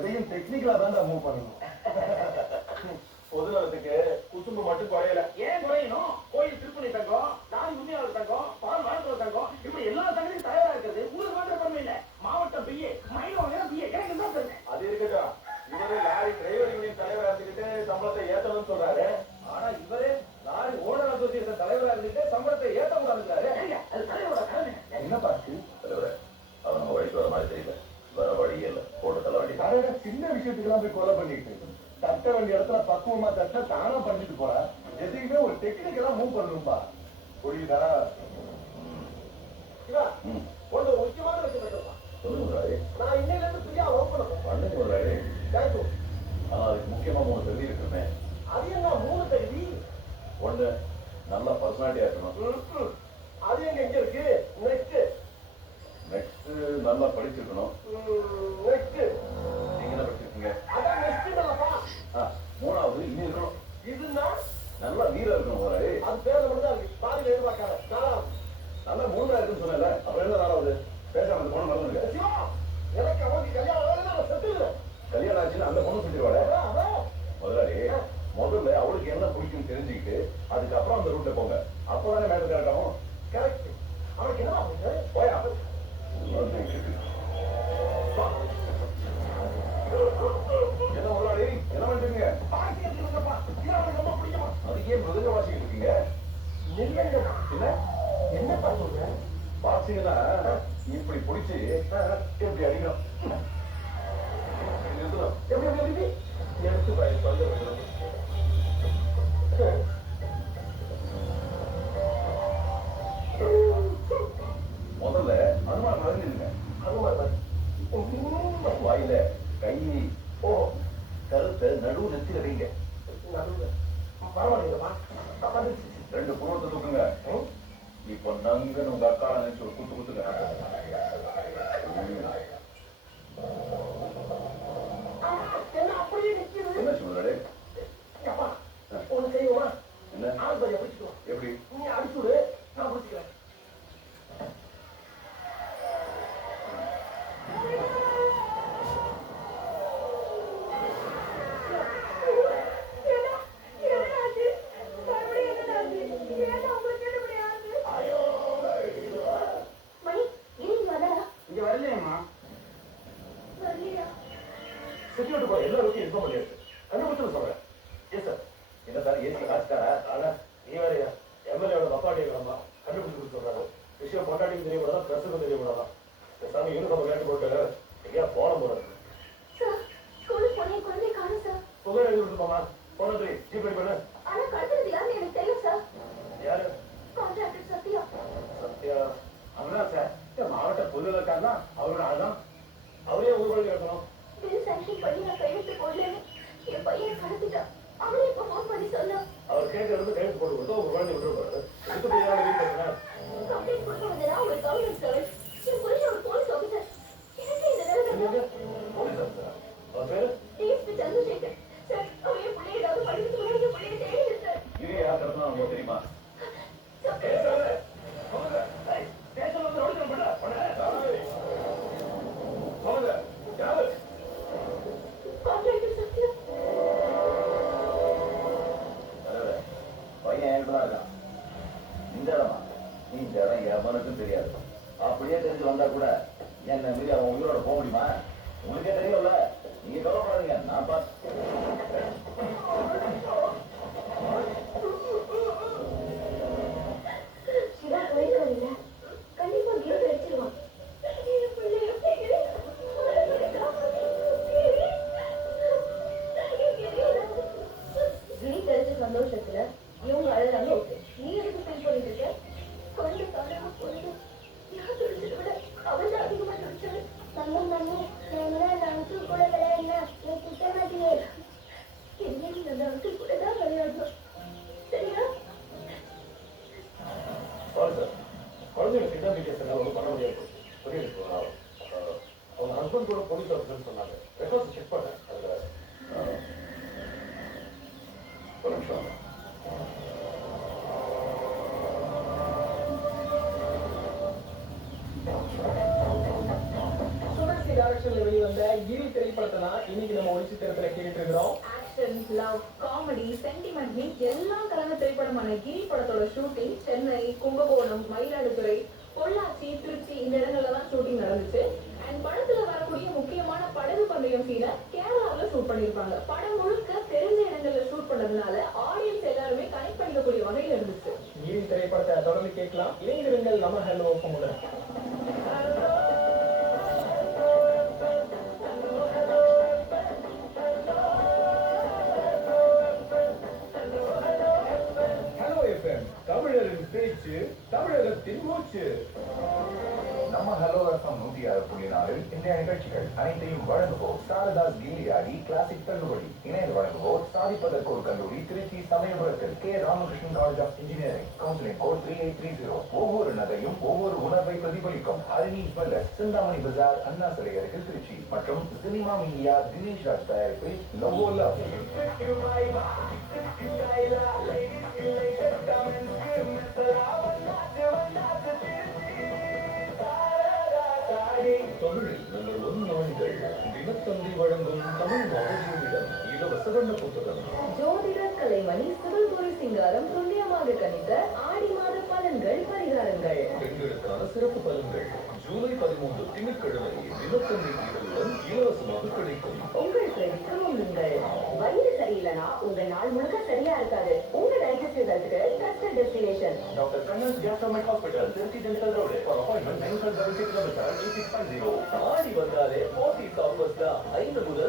எதையும் டெக்னிக்கலா தான் மூவ் பண்ணணும். பொதுநலத்துக்கு குசும்பு மட்டும் குறையல. ஏன் குறையணும்? கோயில் திருப்பணி தங்கம், நாடு உண்மையாளர் தங்கம், பால் வாழ்க்கை தங்கம், இப்படி எல்லா தங்கத்தையும் தயாரா இருக்குது. உங்களுக்கு மாத்திரம் பெருமை இல்ல, மாவட்ட பிஏ, மயிலம் பிஏ, எனக்கு தான் பெருமை. அது இருக்கட்டும். இவரு லாரி டிரைவர் யூனியன் தலைவரா இருந்துகிட்டு சம்பளத்தை ஏத்தணும்னு சொல்றாரு. ஆனா இவரு லாரி ஓனர் அசோசியேஷன் தலைவரா இருந்துட்டு சம்பளத்தை ஏத்த கூடாதுங்கிறாரு. அது தலைவரோட கடமை. என்ன பாத்து தலைவரே, அவங்க வழிக்கு வர மாதிரி தெரியல. வர வழியே இல்லை, போட்டு தள்ள வழி. சின்ன விஷயத்துக்கெல்லாம் போய் கொலை பண்ணிட்டு தட்ட வேண்டிய இடத்துல பக்குவமா தட்ட தானா பண்ணிட்டு போறா. எதுக்குமே ஒரு டெக்னிக்கலா மூவ் பண்ணணும்பா. புரியுதா? ஒரு முக்கியமான விஷயம் சொல்லுங்க. நான் இன்னையில இருந்து ஃப்ரீயா ஒர்க் பண்ணணும். பண்ணுங்க முதலாளி. தேங்க்யூ. ஆனா அதுக்கு முக்கியமா 3 தகுதி இருக்குமே. அது என்ன 3 தகுதி? ஒண்ணு, நல்ல பர்சனாலிட்டியா இருக்கணும். அது எங்க இருக்கு? நெக்ஸ்ட் நல்லா படிச்சிருக்கணும். நெக்ஸ்ட் நீங்க என்ன படிச்சிருக்கீங்க? அதான் நெக்ஸ்ட் இல்லப்பா. மூணாவது இன்னும் இருக்கணும். இதுன்னா நல்லா வீரம் இருக்கணும் முதலாளி. அது பேர்ல மட்டும் தான் இருக்கு. பாதியில எதிர்பார்க்காத. நாலாவது நல்லா 3 இருக்குன்னு சொன்னல. அப்புறம் என்ன 4வது? பேசாம அந்த பொண்ணு மறந்துடுங்க. எனக்கு அவனுக்கு கல்யாணம் ஆகல, நான் செத்துடுவேன். கல்யாணம் ஆச்சுன்னா அந்த பொண்ணு செஞ்சிருவாடே. அதான் முதலாளி, முதல்ல அவளுக்கு என்ன பிடிக்கும் தெரிஞ்சுக்கிட்டு அதுக்கப்புறம் அந்த ரூட்ல போங்க. அப்பதானே மேடம் கரெக்ட் ஆகும். கரெக்ட். அவனுக்கு என்ன பண்ணுங்க? போயா என்ன முதலாளி, என்ன பண்றீங்க? பாக்கியத்துலப்பா. இதெல்லாம் ரொம்ப பிடிக்குமா? அதுக்கே மிருதங்க வாசிக்கிட்டு இருக்கீங்க. நில்லுங்கப்பா. என்ன என்னப்பா சொல்ற? பாக்ஸிங்னா இப்படி பிடிச்சி எப்படி அடிக்கணும். நிறுத்தணும். எப்படி எடுத்து பாரு. முதல்ல அனுமானம் அறிஞ்சிருங்க. வாயில கை கருத்தை நடுவு நெத்தில வைங்க. பரவாயில்லைங்கப்பா. 2 புறத்தை தூக்குங்க. இப்ப நங்கன்னு உங்க அக்கா நினைச்சு ஒரு குத்துங்க. என்ன அப்படியே நிற்கிறது? என்ன சொல்றாரு? அப்பா ஒண்ணு செய்வோமா? என்ன? ஆள் பையன் பிடிச்சிக்குவோம். எப்படி? நீ அடிச்சுடு, நான் பிடிச்சிக்கிறேன். செக்யூரிட்டி போய் எல்லாருக்கும் இன்ஃபார்ம் பண்ணியாச்சு. கண்டுபிடிச்சு சொல்றேன். Yes sir. என்ன சார் ஏசி காசுக்காரா? ஆனா நீ வேறையா எம்எல்ஏட அப்பாட்டி இருக்கலாமா? கண்டுபிடிச்சு சொல்றாரு. விஷயம் பொண்டாட்டிக்கு தெரியக்கூடாதான், பிரசுக்கு தெரியக்கூடாதான். சாமி யூனிஃபார்ம் கேட்டு போட்டு எங்கேயா போன போறாரு. புகழ் எழுதி விட்டுருப்பாமா? போனது ஜீப் ரெடி பண்ணு. யாரு? சத்யா. அவனா சார் மாவட்ட பொதுவிலக்காக தான் அவரோட ஆளுதான். அவரே ஊர்வலம் கேட்கணும். அவர் கேட்கறது கைது போட்டு கொடுத்து ஒரு குழந்தை விட்டு போறாரு. இதுக்கு போய் போலீஸ் ஆஃபீஸரா? அவர் பேரு? இது யார் கடத்தினா உங்களுக்கு தெரியுமா? இந்த இடமா? இந்த இடம் எவனுக்கும் தெரியாது. அப்படியே தெரிஞ்சு வந்தா கூட என்ன மீறி அவன் உயிரோட போக முடியுமா? உங்களுக்கே தெரியும்ல. நீங்க கவலைப்படாதீங்க, நான் பார்த்து. சந்தோஷத்துல இவங்க அழகாங்க. நீ எதுக்கு ஃபீல் பண்ணிட்டு இருக்க? கொஞ்சம் காலமா போயிட்டு யார் துடிச்சதை விட அவள் தான் அதிகமா துடிச்சாரு. கூட விளையாடுனா நீ கிட்ட மாட்டியே. என்ன அந்த அங்கிள் கூட தான் விளையாடணும், சரியா? குழந்தைங்க கிட்ட கேஸ் ஒன்றும் பண்ண முடியாது. புரியுது. அவங்க ஹஸ்பண்ட் கூட போலீஸ் ஆஃபீஸர்னு சொன்னாங்க. ரெக்கார்ட்ஸ் செக் பண்ணேன். அதில் ஒரு நிமிஷம். சுழற்சி டைரக்ஷன்ல வெளியே வெளிவந்த கிரி திரைப்படத்தை தான் இன்னைக்கு நம்ம ஒளி சித்திரத்துல கேட்டுட்டு இருக்கிறோம். ஆக்ஷன், லவ், காமெடி, சென்டிமெண்ட் எல்லாம் கலந்த திரைப்படமான கிரி படத்தோட ஷூட்டிங் சென்னை, கும்பகோணம், மயிலாடுதுறை, பொள்ளாச்சி, திருச்சி இந்த இடங்கள்ல தான் ஷூட்டிங் நடந்துச்சு. அண்ட் படத்துல வரக்கூடிய முக்கியமான படகு பந்தயம் சீனை கேரளாவுல ஷூட் பண்ணிருப்பாங்க. படம் முழுக்க தெரிஞ்ச இடங்கள்ல ஷூட் பண்ணதுனால ஆடியன்ஸ் எல்லாருமே கனெக்ட் பண்ணிக்கக்கூடிய வகையில இருந்துச்சு. கிரி திரைப்படத்தை தொடர்ந்து கேட்கலாம். இணைந்திருங்கள் நம்ம ஹலோ எஃப்எம்முடன். ஹலோ எஃப்எம், தமிழரின் பேச்சு, தமிழகத்தின் மூச்சு. நம்ம ஹலோ எஃப்எம் 106.4 இன்றைய நிகழ்ச்சிகள் அனைத்தையும் வழங்குவோர் சாரதாஸ் கில்லியாடி கிளாசிக் தள்ளுபடி. இணைந்து வழங்குவோர் சாதிப்பதற்கு ஒரு கல்லூரி திருச்சி சமயபுரத்தில் K Ramakrishnan college of engineering. Counselling code 3830. ஒவ்வொரு நகையும் ஒவ்வொரு உணர்வை பிரதிபலிக்கும் ஹரிணி ஜுவல்லர்ஸ், சிந்தாமணி பஜார், அண்ணா சிலை அருகில் திருச்சி. மற்றும் சினிமா மீடியா தினேஷ் ராஜ் தயாரிப்பில் லவ் லவ். தமிழில் நம்பர் 1 நாளிதழ் தினத்தந்தி வழங்கும் தமிழ் மகஜீவிடம் இலவச வண்ண புத்தகம். ஜோதிடர் கலைமணி சிவல்புரி சிங்காரம் துல்லியமாக கணித்த ஆடி மாத பலன்கள், பரிகாரங்கள். பெண்களுக்கான சிறப்பு பலன்கள் ஜூலை 13 திங்கட்கிழமை தினத்தந்தி இதழுடன் இலவசமாக கிடைக்கும். உங்கள் கிரெடிட் உங்கள் வயிறு சரியில்லைனா உங்க நாள் முழுக்க சரியா இருக்காது. உங்க டைஜஸ்டிவ் ஹெல்த்துக்கு trusted destination doctor Kannan Gastromed hospital, Trichy dental road. For appointment 976 8650.